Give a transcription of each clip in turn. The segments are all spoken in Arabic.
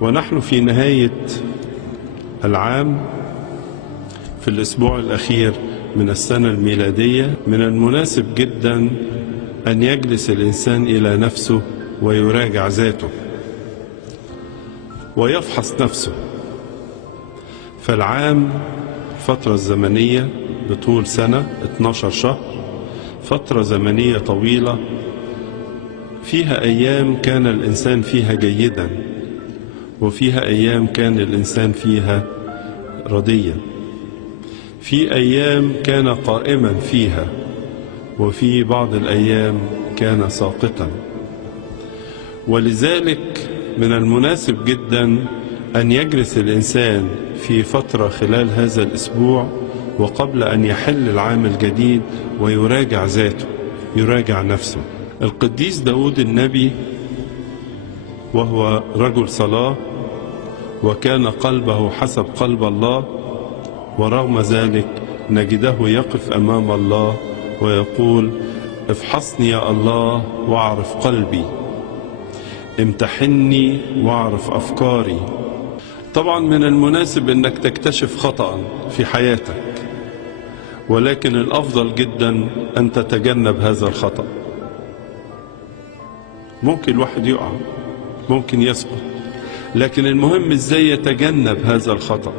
ونحن في نهاية العام في الأسبوع الأخير من السنة الميلادية. من المناسب جدا أن يجلس الإنسان إلى نفسه ويراجع ذاته ويفحص نفسه. فالعام فترة زمنية بطول سنة 12 شهر، فترة زمنية طويلة فيها أيام كان الإنسان فيها جيدا، وفيها أيام كان الإنسان فيها رديا، في أيام كان قائما فيها، وفي بعض الأيام كان ساقطا. ولذلك من المناسب جدا أن يجلس الإنسان في فترة خلال هذا الأسبوع وقبل أن يحل العام الجديد ويراجع ذاته، يراجع نفسه. القديس داود النبي وهو رجل صلاة وكان قلبه حسب قلب الله، ورغم ذلك نجده يقف أمام الله ويقول: افحصني يا الله واعرف قلبي، امتحني واعرف أفكاري. طبعا من المناسب أنك تكتشف خطأ في حياتك، ولكن الأفضل جدا أن تتجنب هذا الخطأ. ممكن الواحد يقع، ممكن يسقط، لكن المهم ازاي يتجنب هذا الخطأ.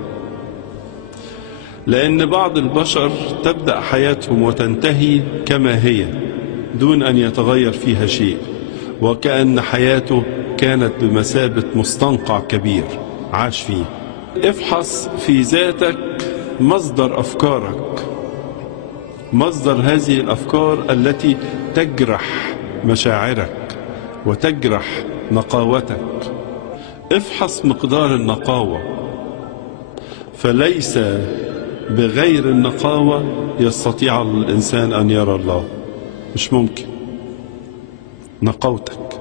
لأن بعض البشر تبدأ حياتهم وتنتهي كما هي دون أن يتغير فيها شيء، وكأن حياته كانت بمثابة مستنقع كبير عاش فيه. افحص في ذاتك مصدر أفكارك، مصدر هذه الأفكار التي تجرح مشاعرك وتجرح نقاوتك. افحص مقدار النقاوة، فليس بغير النقاوة يستطيع الإنسان أن يرى الله، مش ممكن. نقاوتك